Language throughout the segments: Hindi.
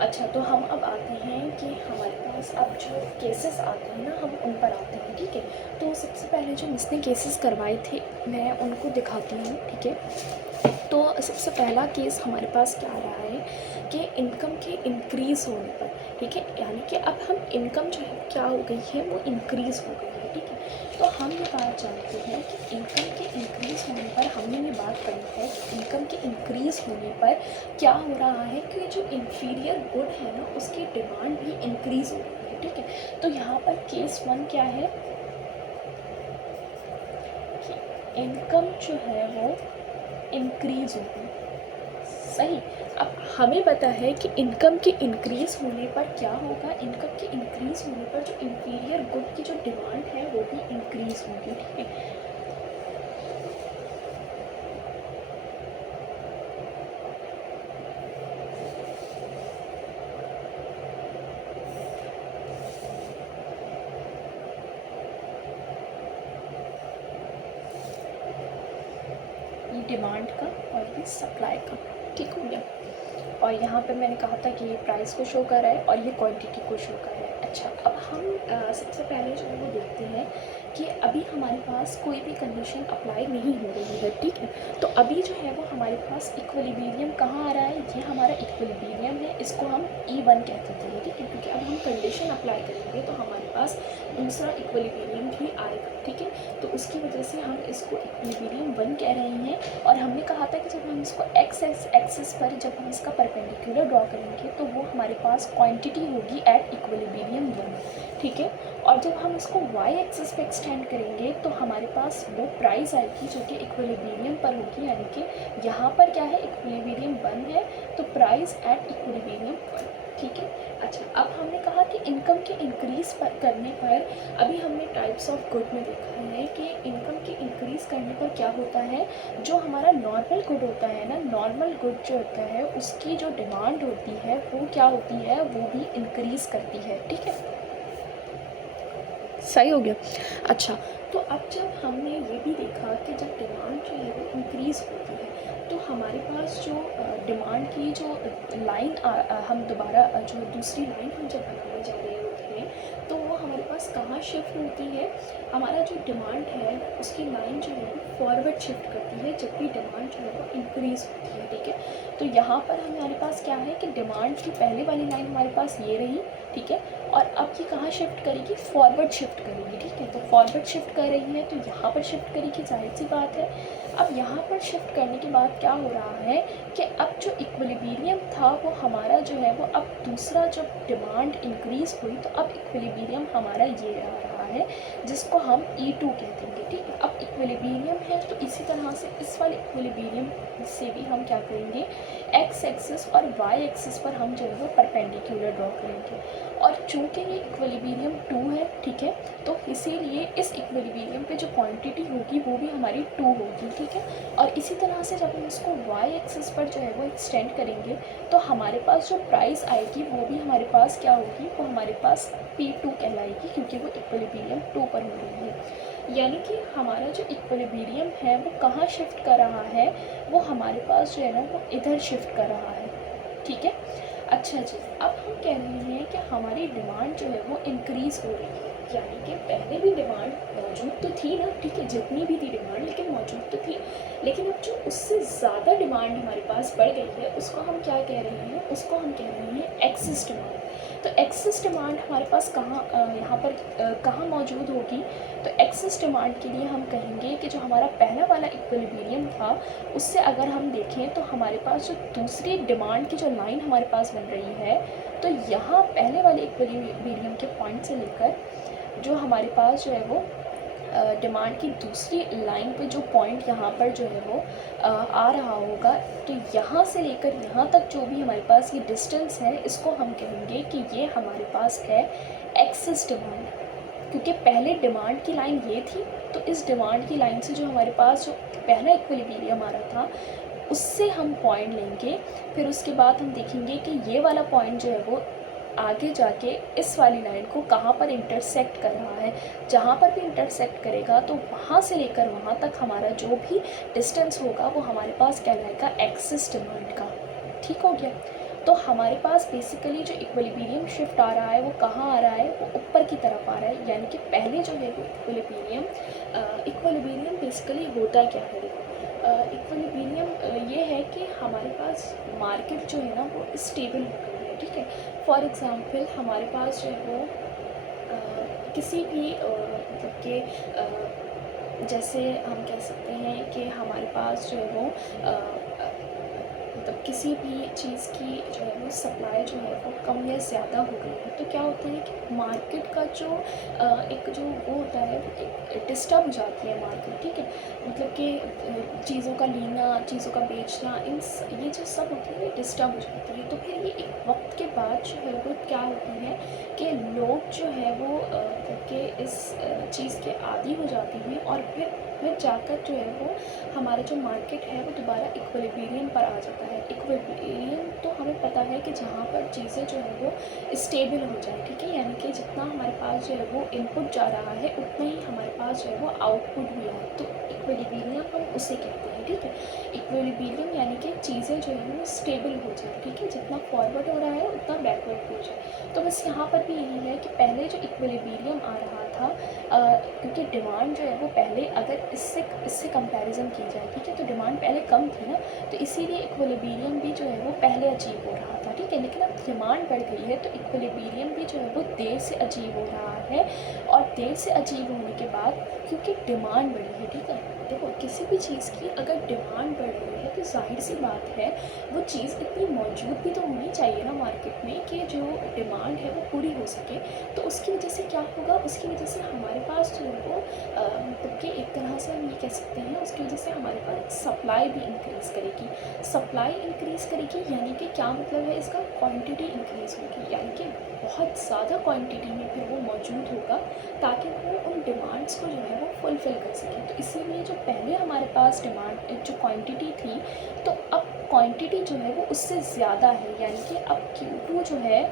अच्छा, तो हम अब आते हैं कि हमारे पास अब जो केसेस आते हैं ना, हम उन पर आते हैं, ठीक है। तो सबसे पहले जो मिस ने केसेस करवाए थे मैं उनको दिखाती हूँ, ठीक है। तो सबसे पहला केस हमारे पास क्या आ रहा है कि इनकम के इंक्रीज़ होने पर, ठीक है, यानी कि अब हम इनकम जो है क्या हो गई है, वो इंक्रीज़ हो गई है, ठीक है। तो हम ये बात जानते हैं कि इनकम के इंक्रीज़ होने पर, हमने ये बात पढ़ी है कि इनकम के इंक्रीज़ होने पर क्या हो रहा है कि जो इन्फीरियर गुड है ना, उसकी डिमांड भी इंक्रीज़ हो रही है, ठीक है। तो यहाँ पर केस 1 क्या है कि इनकम जो है वो इंक्रीज़ होगी, सही। अब हमें पता है कि इनकम के इंक्रीज़ होने पर क्या होगा, इनकम के इंक्रीज़ होने पर जो इन्फीरियर गुड की जो डिमांड है वो भी इंक्रीज़ होगी, ठीक है। ये डिमांड का और ये सप्लाई का, ठीक हो गया। और यहाँ पे मैंने कहा था कि ये प्राइस को शो कर रहा है और ये क्वांटिटी को शो कर रहा है। अच्छा, अब हम सबसे पहले जो है वो देखते हैं कि अभी हमारे पास कोई भी कंडीशन अप्लाई नहीं हो रही है, ठीक है। तो अभी जो है वो हमारे पास इक्विलिब्रियम कहाँ आ रहा है, ये हमारा इक्विलिब्रियम है, इसको हम E1 कहते थे, ठीक है। क्योंकि अब हम कंडीशन अप्लाई करेंगे तो हमारे पास दूसरा इक्विलिब्रियम भी आएगा, ठीक है। तो उसकी वजह से हम इसको इक्विलिब्रियम 1 कह रहे हैं। और हमने कहा था कि जब हम इसको एक्स एक्सिस पर जब हम इसका परपेंडिकुलर ड्रॉ करेंगे तो वो हमारे पास क्वांटिटी होगी एट इक्विलिब्रियम 1, ठीक है। और जब हम इसको वाई एक्सिस पे एक्सटेंड करेंगे तो हमारे पास वो प्राइस आएगी जो कि इक्विलिब्रियम पर होगी, यानी कि यहाँ पर क्या है, इक्विलिब्रियम 1 है तो प्राइस एट इक्विलिब्रियम 1, ठीक है। अच्छा, अब हमने कहा कि इनकम के इंक्रीज़ करने पर, अभी हमने टाइप्स ऑफ गुड में देखा है कि इनकम के इंक्रीज़ करने पर क्या होता है, जो हमारा नॉर्मल गुड होता है ना, नॉर्मल गुड जो होता है उसकी जो डिमांड होती है वो क्या होती है, वो भी इंक्रीज़ करती है, ठीक है। सही हो गया। अच्छा, तो अब जब हमने ये भी देखा कि जब डिमांड जो है वो इंक्रीज़ होती है तो हमारे पास जो डिमांड की जो लाइन हम दोबारा जो दूसरी लाइन हम जब बनाने जा रहे होते हैं तो वो हमारे पास कहाँ शिफ्ट होती है, हमारा जो डिमांड है उसकी लाइन जो है वो फॉरवर्ड शिफ्ट करती है जब भी डिमांड जो है वो इंक्रीज़ होती है, ठीक है। तो यहाँ पर हमारे पास क्या है कि डिमांड की पहले वाली लाइन हमारे पास ये रही, ठीक है। और अब ये कहाँ शिफ्ट करेगी, फॉरवर्ड शिफ्ट करेगी, ठीक है। तो फॉरवर्ड शिफ्ट कर रही है तो यहाँ पर शिफ्ट करेगी, जाहिर सी बात है। अब यहाँ पर शिफ्ट करने के बाद क्या हो रहा है कि अब जो इक्विलिब्रियम था वो हमारा जो है वो अब दूसरा जब डिमांड इंक्रीज़ हुई तो अब इक्विलिब्रियम हमारा ये आ रहा है जिसको हम E2 कह देंगे, ठीक है। अब इक्विलिब्रियम है तो इसी तरह से इस वाले इक्विलिब्रियम से भी हम क्या करेंगे, एक्स एक्सिस और वाई एक्सिस पर हम जो है वो परपेंडिकुलर ड्रॉ करेंगे। और चूँकि ये इक्विलिब्रियम 2 है, ठीक है, तो इसीलिए इस इक्विलिब्रियम पे जो क्वांटिटी होगी वो भी हमारी 2 होगी, ठीक है। और इसी तरह से जब हम इसको वाई एक्सिस पर जो है वो एक्सटेंड करेंगे तो हमारे पास जो प्राइस आएगी वो भी हमारे पास क्या होगी, वो हमारे पास P2 कहलाएगी क्योंकि वो इक्विलिब्रियम 2 पर हो रही है। यानी कि हमारा जो इक्विलिब्रियम है वो कहाँ शिफ्ट कर रहा है, वो हमारे पास जो है ना वो इधर शिफ्ट कर रहा है, ठीक है। अच्छा जी, अब हम कह रहे हैं कि हमारी डिमांड जो है वो इंक्रीज़ हो रही है, यानी कि पहले भी डिमांड मौजूद तो थी ना, ठीक है, जितनी भी थी डिमांड लेकिन मौजूद तो थी, लेकिन अब जो उससे ज़्यादा डिमांड हमारे पास बढ़ गई है उसको हम क्या कह रहे हैं, उसको हम कह रहे हैं एक्सेस डिमांड। तो एक्सेस डिमांड हमारे पास कहाँ यहाँ पर कहाँ मौजूद होगी, तो एक्सेस डिमांड के लिए हम कहेंगे कि जो हमारा पहला वाला इक्विलिब्रियम था उससे अगर हम देखें तो हमारे पास जो दूसरी डिमांड की जो लाइन हमारे पास बन रही है तो यहाँ पहले वाले इक्विलिब्रियम के पॉइंट से लेकर जो हमारे पास जो है वो डिमांड की दूसरी लाइन पे जो पॉइंट यहाँ पर जो है वो आ रहा होगा, तो यहाँ से लेकर यहाँ तक जो भी हमारे पास ये डिस्टेंस है इसको हम कहेंगे कि ये हमारे पास है एक्सेस डिमांड। क्योंकि पहले डिमांड की लाइन ये थी तो इस डिमांड की लाइन से जो हमारे पास जो पहला इक्विलिब्रियम आ रहा था उससे हम पॉइंट लेंगे, फिर उसके बाद हम देखेंगे कि ये वाला पॉइंट जो है वो आगे जाके इस वाली लाइन को कहाँ पर इंटरसेक्ट कर रहा है। जहाँ पर भी इंटरसेक्ट करेगा तो वहाँ से लेकर वहाँ तक हमारा जो भी डिस्टेंस होगा वो हमारे पास कहलाएगा एक्सेस डिमांड का, ठीक हो गया। तो हमारे पास बेसिकली जो इक्विलिब्रियम शिफ्ट आ रहा है वो कहाँ आ रहा है, वो ऊपर की तरफ आ रहा है। यानी कि पहले जो है वो इक्विलिब्रियम बेसिकली होता क्या है, देखो इक्विलिब्रियम ये है कि हमारे पास मार्केट जो है ना वो स्टेबल हो गई है, ठीक है। फॉर एग्ज़ाम्पल हमारे पास जो है वो किसी भी मतलब कि जैसे हम कह सकते हैं कि हमारे पास जो है वो मतलब किसी भी चीज़ की जो है वो सप्लाई जो है वो कम या ज़्यादा हो गई है, तो क्या होता है कि मार्केट का जो एक जो वो होता है वो एक डिस्टर्ब हो जाती है मार्केट, ठीक है। मतलब कि चीज़ों का लेना, चीज़ों का बेचना, ये जो सब होती है ये डिस्टर्ब हो जाती है। तो फिर ये एक वक्त के बाद जो है वो क्या होती है कि लोग जो है वो मतलब कि इस चीज़ के आदी हो जाते हैं और फिर जाकर जो है वो हमारा जो मार्केट है वो दोबारा इक्विलिब्रियम पर आ जाता है। इक्विलिब्रियम तो हमें पता है कि जहाँ पर चीज़ें जो है वो स्टेबल हो जाए, ठीक है। यानी कि जितना हमारे पास जो है वो इनपुट जा रहा है उतना ही हमारे पास जो है वो आउटपुट भी आए, तो इक्विलिब्रियम हम उसे कहते हैं, ठीक है। इक्विलिब्रियम यानी कि चीज़ें जो है वो स्टेबल हो जाए, ठीक है। जितना फॉरवर्ड हो रहा है उतना बैकवर्ड हो जाए। तो बस यहाँ पर भी यही है कि पहले जो इक्विलिब्रियम आ रहा था क्योंकि डिमांड जो है वो पहले अगर इससे कंपैरिजन की जाए, ठीक है, तो डिमांड पहले कम थी ना, तो इसीलिए इक्विलिब्रियम भी जो है वो पहले अचीव हो रहा था, ठीक है। लेकिन अब डिमांड बढ़ गई है तो इक्विलिब्रियम भी जो है वो देर से अचीव हो रहा है। और देर से अचीव होने के बाद क्योंकि डिमांड बढ़ी है, ठीक है, देखो किसी भी चीज़ की अगर डिमांड बढ़ रही है तो जाहिर सी बात है वो चीज़ इतनी मौजूद भी तो होनी चाहिए ना मार्केट में कि जो डिमांड है वो पूरी हो सके। तो उसकी वजह से क्या होगा, उसकी वजह से हमारे पास जो है वो मतलब कि एक तरह से हम ये कह सकते हैं उसकी वजह से हमारे पास सप्लाई भी इंक्रीज़ करेगी। सप्लाई इंक्रीज़ करेगी यानी कि क्या मतलब है इसका, क्वांटिटी इंक्रीज़ होगी, यानी कि बहुत ज़्यादा क्वांटिटी में फिर वो मौजूद होगा ताकि वो उन डिमांड्स को जो है वो फुलफ़िल कर सके। तो इसीलिए जो पहले हमारे पास डिमांड जो क्वांटिटी थी, तो अब क्वांटिटी जो है वो उससे ज़्यादा है, यानी कि अब Q2 जो है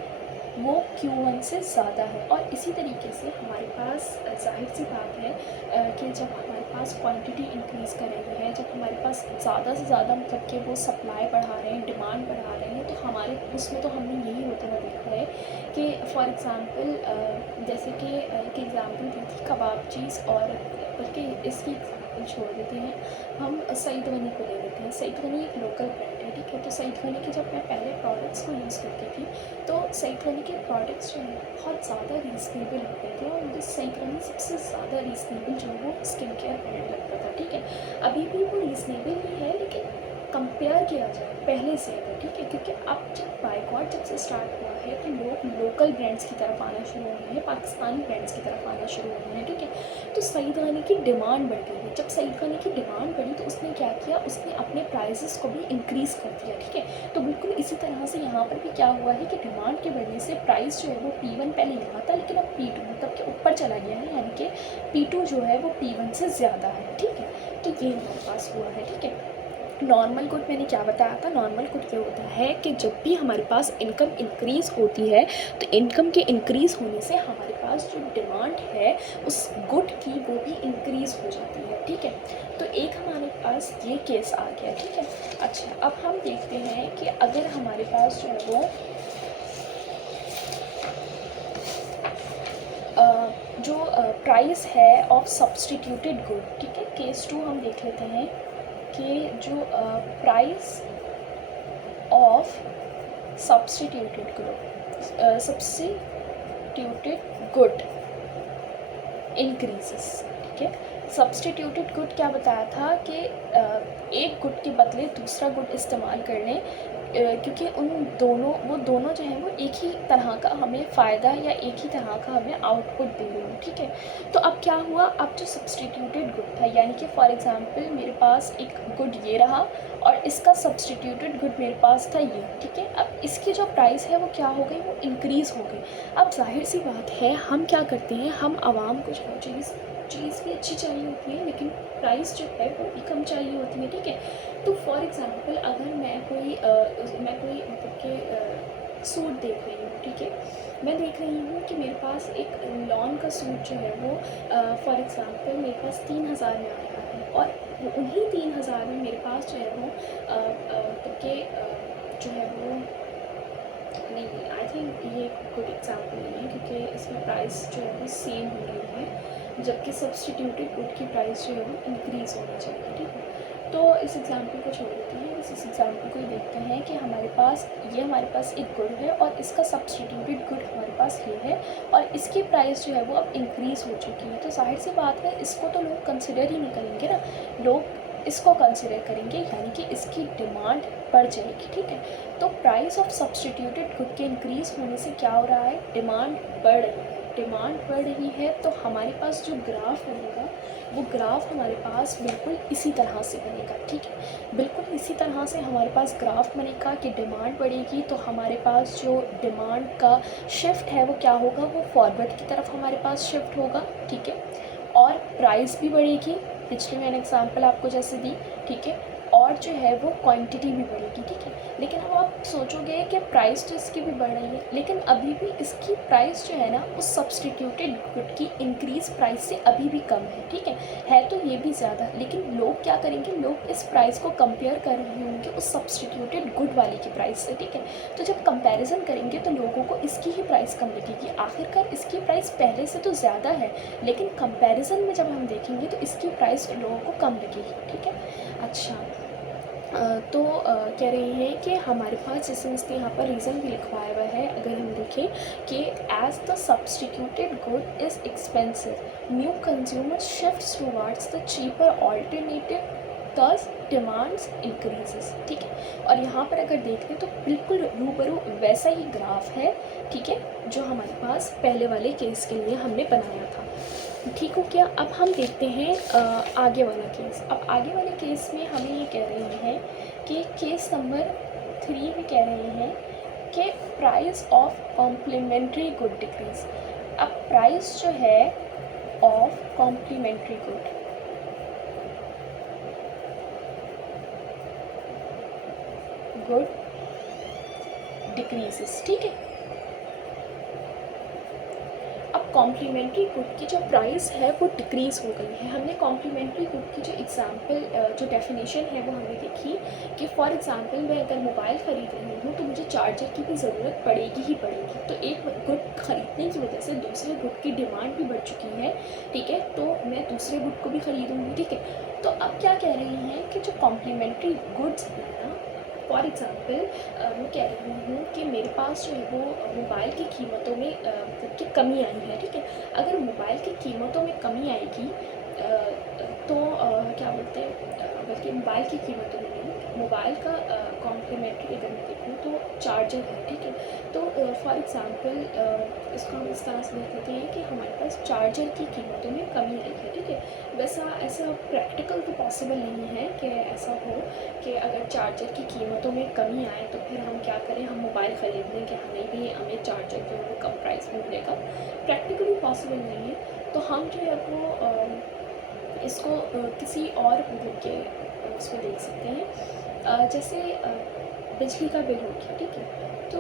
वो Q1 से ज़्यादा है। और इसी तरीके से हमारे पास ज़ाहिर सी बात है कि जब हमारे पास क्वांटिटी इंक्रीज़ कर रही है, जब हमारे पास ज़्यादा से ज़्यादा मतलब कि वो सप्लाई बढ़ा रहे हैं, डिमांड बढ़ा रहे हैं, तो हमारे उसमें तो हमने यही होता हुआ देखा है कि फॉर एग्ज़ाम्पल जैसे कि एक एग्ज़ाम्पल दी थी कबाब चीज़, और बल्कि इसकी एग्ज़ाम्पल छोड़ देते हैं, हम सईद गनी को ले लेते हैं। सईद गनी एक लोकल ब्रांड है, ठीक है। तो सईद गनी के जब मैं पहले प्रोडक्ट्स को यूज़ करती थी तो सईद गनी के प्रोडक्ट्स जो हैं बहुत ज़्यादा रीज़नेबल होते थे, और मुझे सईद गनी सबसे ज़्यादा रीज़नेबल जो है वो स्किन केयर ब्रांड लगता था, ठीक है। अभी भी वो रीज़नेबल ही है लेकिन कंपेयर किया जाए पहले से अगर, ठीक है, क्योंकि अब जब बाइकॉट जब से स्टार्ट हुआ है तो लोग लोकल ब्रांड्स की तरफ आना शुरू हो गए हैं, पाकिस्तानी ब्रांड्स की तरफ आना शुरू हो गए हैं, ठीक है। तो सईद गनी की डिमांड बढ़ गई है। जब सईद गनी की डिमांड बढ़ी तो उसने क्या किया, उसने अपने प्राइसेस को भी इंक्रीज़ कर दिया, ठीक है। तो बिल्कुल इसी तरह से यहाँ पर भी क्या हुआ है कि डिमांड के बढ़ने से प्राइस जो है वो P1 पहले यहाँ था लेकिन अब P2 मतलब कि ऊपर चला गया है, यानी कि P2 जो है वो P1 से ज़्यादा है, ठीक है। तो ये हमारे पास हुआ है, ठीक है। नॉर्मल गुड मैंने क्या बताया था, नॉर्मल गुड ये होता है कि जब भी हमारे पास इनकम इंक्रीज़ होती है तो इनकम के इंक्रीज़ होने से हमारे पास जो डिमांड है उस गुड की वो भी इंक्रीज़ हो जाती है, ठीक है। तो एक हमारे पास ये केस आ गया, ठीक है। अच्छा, अब हम देखते हैं कि अगर हमारे पास जो है वो जो प्राइस है ऑफ सब्सटीट्यूटेड गुड, ठीक है, केस 2 हम देख लेते हैं कि जो price of substituted good increases, ठीक है। सब्सटीट्यूटेड गुड क्या बताया था कि एक गुड के बदले दूसरा गुड इस्तेमाल कर लें, क्योंकि वो दोनों जो हैं वो एक ही तरह का हमें फ़ायदा या एक ही तरह का हमें आउटपुट दे रहे हैं, ठीक है। तो अब क्या हुआ, अब जो सब्सटीट्यूटेड गुड था, यानी कि फॉर एग्ज़ाम्पल मेरे पास एक गुड ये रहा और इसका सब्सटीट्यूटेड गुड मेरे पास था ये, ठीक है। अब इसकी जो प्राइस है वो क्या हो गई, वो इंक्रीज़ हो गई। अब जाहिर सी बात है हम क्या करते हैं, हम आवाम को जो चीज़ भी अच्छी चाहिए होती है लेकिन प्राइस जो है वो भी कम चाहिए होती है, ठीक है। तो फॉर एग्ज़ाम्पल अगर मैं कोई मतलब कि सूट देख रही हूँ, ठीक है, मैं देख रही हूँ कि मेरे पास एक लॉन का सूट जो है वो फॉर एग्ज़ाम्पल मेरे पास 3000 में आ रहा है, और उन्हीं 3000 में मेरे पास जो है वो मतलब कि जो है वो थिंक ये एक गुड एग्जाम्पल नहीं है, क्योंकि इसमें प्राइस जो है वो सेम हो रही है, जबकि सब्सटीट्यूटेड गुड की प्राइस जो है वो इंक्रीज़ होनी चाहिए, ठीक है। तो इस एग्जाम्पल को छोड़ देते हैं, बस इस एग्जाम्पल को ही देखते हैं कि हमारे पास एक गुड है और इसका सब्सटीट्यूटेड गुड हमारे पास ये है, और इसकी प्राइस जो है वो अब इंक्रीज़ हो चुकी है। तो जाहिर सी बात है, इसको तो लोग कंसिडर ही नहीं करेंगे ना, लोग इसको कंसिडर करेंगे, यानी कि इसकी डिमांड बढ़ जाएगी, ठीक है। तो प्राइस ऑफ सब्सटीट्यूटेड गुड के इंक्रीज़ होने से क्या हो रहा है, डिमांड बढ़ रही है। डिमांड बढ़ रही है तो हमारे पास जो ग्राफ बनेगा, वो ग्राफ हमारे पास बिल्कुल इसी तरह से बनेगा, ठीक है। बिल्कुल इसी तरह से हमारे पास ग्राफ बनेगा कि डिमांड बढ़ेगी तो हमारे पास जो डिमांड का शिफ्ट है वो क्या होगा, वो फॉरवर्ड की तरफ हमारे पास शिफ्ट होगा, ठीक है। और प्राइस भी बढ़ेगी, पिछले मैंने एग्जांपल आपको जैसे दी, ठीक है। और जो है वो क्वांटिटी भी बढ़ेगी, ठीक है। लेकिन अब आप सोचोगे कि प्राइस तो इसकी भी बढ़ रही है, लेकिन अभी भी इसकी प्राइस जो है ना, उस सब्सटीट्यूटेड गुड की इंक्रीज प्राइस से अभी भी कम है, ठीक है तो ये भी ज़्यादा। लेकिन लोग क्या करेंगे, लोग इस प्राइस को कंपेयर कर रहे होंगे उस सब्सटीट्यूटेड गुड वाली की प्राइस से, ठीक है। तो जब कंपैरिजन करेंगे तो लोगों को इसकी ही प्राइस कम लगेगी। आखिरकार इसकी प्राइस पहले से तो ज़्यादा है, लेकिन कंपैरिजन में जब हम देखेंगे तो इसकी प्राइस लोगों को कम लगेगी, ठीक है। अच्छा, तो कह रहे हैं कि हमारे पास, जैसे इसने यहाँ पर रीज़न भी लिखवाया हुआ है, अगर हम देखें कि as the substituted good is expensive new consumer shifts towards the cheaper alternative thus demands increases, ठीक है। और यहाँ पर अगर देख लें तो बिल्कुल रूबरू वैसा ही ग्राफ है, ठीक है, जो हमारे पास पहले वाले केस के लिए हमने बनाया था, ठीक हो क्या। अब हम देखते हैं आगे वाला केस। अब आगे वाले केस में हमें ये कह रहे हैं कि केस नंबर 3 में कह रहे हैं कि price of complementary good decreases. अब प्राइस जो है ऑफ कॉम्प्लीमेंट्री गुड डिक्रीजेस, ठीक है। कॉम्प्लीमेंट्री गुड की जो प्राइस है वो डिक्रीज़ हो गई है। हमने कॉम्प्लीमेंट्री गुड की जो एग्जांपल जो डेफिनेशन है वो हमने देखी कि फॉर एग्जांपल मैं अगर मोबाइल ख़रीद रही हूँ तो मुझे चार्जर की भी ज़रूरत पड़ेगी ही पड़ेगी। तो एक गुड ख़रीदने की वजह से दूसरे गुड की डिमांड भी बढ़ चुकी है, ठीक है, तो मैं दूसरे गुड को भी ख़रीदूँगी, ठीक है। तो अब क्या कह रहे हैं कि जो कॉम्प्लीमेंट्री गुड्स है ना, फॉर एग्ज़ाम्पल मैं कह रही हूँ कि मेरे पास जो है वो मोबाइल की कीमतों में की कमी आई है, ठीक है। अगर मोबाइल की कीमतों में कमी आएगी तो क्या बोलते हैं, बल्कि मोबाइल की कीमतों में नहीं, मोबाइल का कॉम्प्लीमेंट्री अगर मैं देखूँ तो चार्जर है, ठीक है। तो फॉर एग्ज़ाम्पल इसको हम इस तरह से देख लेते हैं कि हमारे पास चार्जर की कीमतों में कमी आई है, ठीक है। वैसा ऐसा प्रैक्टिकल तो पॉसिबल नहीं है कि ऐसा हो कि अगर चार्जर की कीमतों में कमी आए तो फिर हम क्या करें, हम मोबाइल ख़रीद लें कि हमें भी हमें चार्जर जो है वो कम प्राइस में मिलेगा। प्रैक्टिकली पॉसिबल नहीं है। तो हम जो है वो इसको किसी और मतलब के उसमें देख सकते हैं, जैसे बिजली का बिल हो गया, ठीक है। तो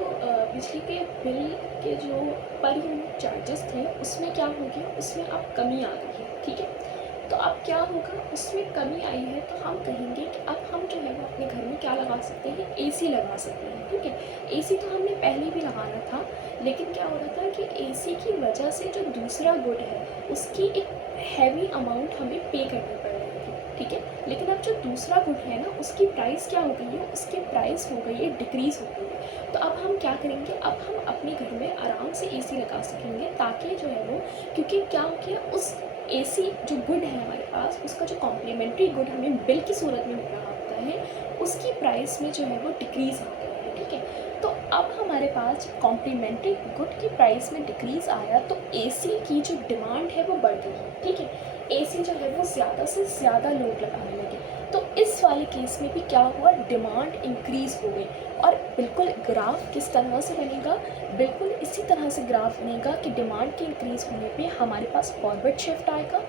बिजली के बिल के जो पर यूनिट चार्जेस थे उसमें क्या हो गया, उसमें अब कमी आ गई है, ठीक है। तो अब क्या होगा, उसमें कमी आई है तो हम कहेंगे कि अब हम जो है वो अपने घर में क्या लगा सकते हैं, एसी लगा सकते हैं, ठीक है। एसी तो हमने पहले भी लगाना था, लेकिन क्या हो रहा था कि एसी की वजह से जो दूसरा गुड है उसकी एक हैवी अमाउंट हमें पे करनी पड़ रही थी, ठीक है। लेकिन अब जो दूसरा गुड है ना, उसकी प्राइस क्या हो गई है, उसकी प्राइस हो गई है डिक्रीज़ हो गई है। तो अब हम क्या करेंगे, अब हम अपने घर में आराम से एसी लगा सकेंगे, ताकि जो है वो, क्योंकि क्या हो गया, उस एसी जो गुड है हमारे पास, उसका जो कॉम्प्लीमेंट्री गुड हमें बिल की सूरत में हो रहा होता है, उसकी प्राइस में जो है वो डिक्रीज़ आ गई है, ठीक है। तो अब हमारे पास कॉम्प्लीमेंट्री गुड की प्राइस में डिक्रीज़ आया तो एसी की जो डिमांड है वो बढ़ गई, ठीक है। एसी जो है वो ज़्यादा से ज़्यादा लोग लगाने लगे। तो इस वाले केस में भी क्या हुआ, डिमांड इंक्रीज़ हो गई। और बिल्कुल ग्राफ किस तरह से बनेगा, बिल्कुल इसी तरह से ग्राफ बनेगा कि डिमांड के इंक्रीज़ होने पे हमारे पास फॉरवर्ड शिफ्ट आएगा।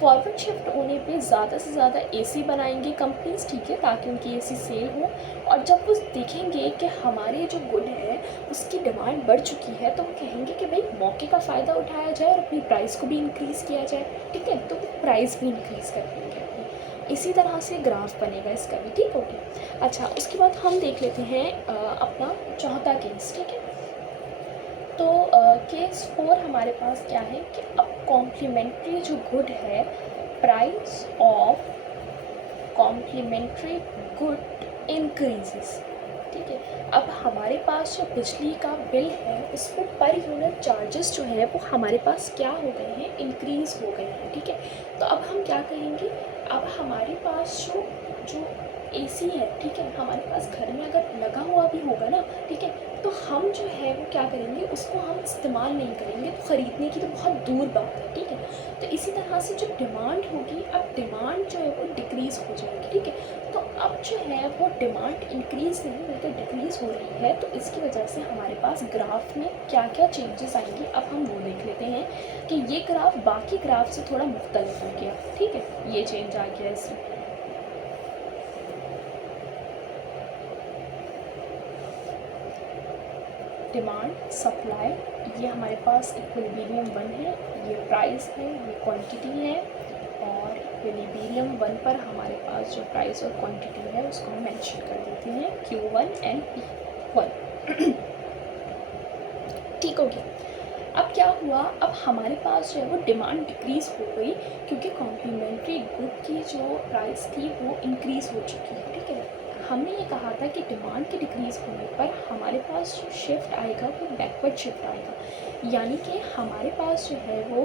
फॉरवर्ड शिफ्ट होने पे ज़्यादा से ज़्यादा एसी बनाएंगी कंपनीज, ठीक है, ताकि उनकी एसी सेल हो। और जब वो देखेंगे कि हमारे जो गुड है उसकी डिमांड बढ़ चुकी है, तो वो कहेंगे कि भाई मौके का फ़ायदा उठाया जाए और अपनी प्राइस को भी इंक्रीज़ किया जाए, ठीक है। तो वो प्राइस भी इंक्रीज़ कर देंगे अपनी। इसी तरह से ग्राफ बनेगा इसका भी, ठीक हो गया। अच्छा, उसके बाद हम देख लेते हैं अपना चौथा केस, ठीक है। तो केस 4 हमारे पास क्या है कि अब कॉम्प्लीमेंट्री जो गुड है, price of complementary good increases. ठीक है, अब हमारे पास जो बिजली का बिल है उसमें पर यूनिट चार्जेस जो है वो हमारे पास क्या हो गए हैं, इंक्रीज़ हो गए हैं। ठीक है, तो अब हम क्या करेंगे, अब हमारे पास जो जो एसी है, ठीक है, हमारे पास घर में अगर लगा हुआ भी होगा ना, ठीक है, तो हम जो है वो क्या करेंगे, उसको हम इस्तेमाल नहीं करेंगे, तो ख़रीदने की तो बहुत दूर बात है। ठीक है, तो इसी तरह से जो डिमांड होगी, अब डिमांड जो है वो डिक्रीज़ हो जाएगी। ठीक है, तो अब जो है वो डिमांड इंक्रीज़ नहीं बल्कि डिक्रीज़ हो रही है, तो इसकी वजह से हमारे पास ग्राफ में क्या क्या चेंजेस आएंगे, अब हम वो देख लेते हैं कि ये ग्राफ बाकी ग्राफ से थोड़ा मुख्तलिफ हो गया। ठीक है, ये चेंज आ गया इसमें। डिमांड सप्लाई, ये हमारे पास इक्विलिब्रियम 1 है, ये प्राइस है, ये क्वांटिटी है, और इक्विलिब्रियम 1 पर हमारे पास जो प्राइस और क्वांटिटी है उसको हम मेंशन कर देते हैं Q1 एंड P1। ठीक हो गया। अब क्या हुआ, अब हमारे पास जो है वो डिमांड डिक्रीज़ हो गई क्योंकि कॉम्प्लीमेंट्री गुड की जो प्राइस थी वो इंक्रीज़ हो चुकी है। ठीक है, हमने ये कहा था कि डिमांड के डिक्रीज़ होने पर हमारे पास जो शिफ्ट आएगा वो बैकवर्ड शिफ्ट आएगा, यानी कि हमारे पास जो है वो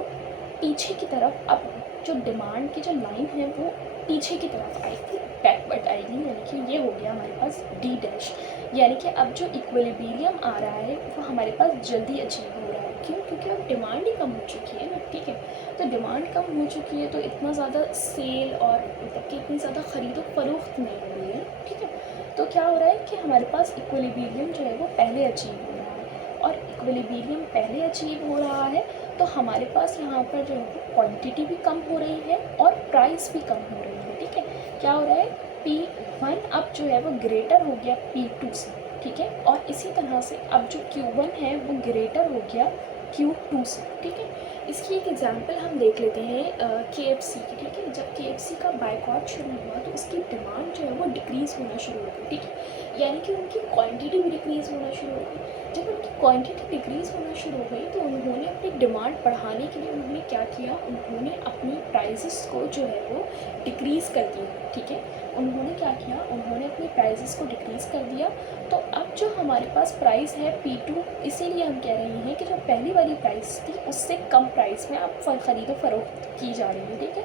पीछे की तरफ, अब जो डिमांड की जो लाइन है वो पीछे की तरफ आएगी, बैकवर्ड आएगी, यानी कि ये हो गया हमारे पास डी डैश, यानी कि अब जो इक्विलिब्रियम आ रहा है वो हमारे पास जल्दी अचीव हो रहा है। क्यों? क्योंकि अब डिमांड ही कम हो चुकी है ना। ठीक है, तो डिमांड कम हो चुकी है तो इतना ज़्यादा सेल और मतलब कि इतनी ज़्यादा ख़रीदो फरोख्त नहीं हो रही है। ठीक है, तो क्या हो रहा है कि हमारे पास इक्विलिब्रियम जो है वो पहले अचीव हो रहा है, और इक्विलिब्रियम पहले अचीव हो रहा है तो हमारे पास यहाँ पर जो है क्वांटिटी भी कम हो रही है और प्राइस भी कम हो रही है। ठीक है, क्या हो रहा है, P1 अब जो है वो ग्रेटर हो गया P2 से। ठीक है, और इसी तरह से अब जो Q1 है वो ग्रेटर हो गया Q2 से। ठीक है, इसकी एक एग्जांपल हम देख लेते हैं KFC की। ठीक है, जब KFC का बायकॉट शुरू हुआ तो उसकी डिमांड जो है वो डिक्रीज़ होना शुरू हो गई। ठीक है, यानी कि उनकी क्वांटिटी भी डिक्रीज़ होना शुरू हो गई। जब उनकी क्वांटिटी डिक्रीज़ होना शुरू हो गई तो उन्होंने अपनी डिमांड बढ़ाने के लिए उन्होंने क्या किया, उन्होंने अपनी प्राइसेस को जो है वो डिक्रीज़ कर दिया। ठीक है, उन्होंने क्या किया, उन्होंने अपनी प्राइसेस को डिक्रीज़ कर दिया। तो अब जो हमारे पास प्राइस है P2, इसीलिए हम कह रहे हैं कि जो पहली वाली प्राइस थी उससे कम प्राइस में अब ख़रीदो फरोख्त की जा रही है। ठीक है,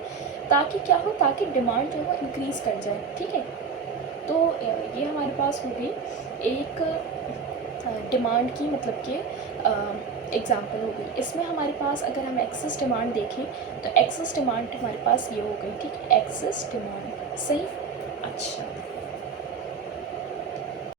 ताकि क्या हो, ताकि डिमांड जो है वो इंक्रीज़ कर जाए। ठीक है, तो ये हमारे पास हो गई एक डिमांड की मतलब कि एग्ज़ाम्पल हो गई। इसमें हमारे पास अगर हम एक्सेस डिमांड देखें तो एक्सेस डिमांड हमारे पास ये हो गई। ठीक है, एक्सेस डिमांड सही। अच्छा,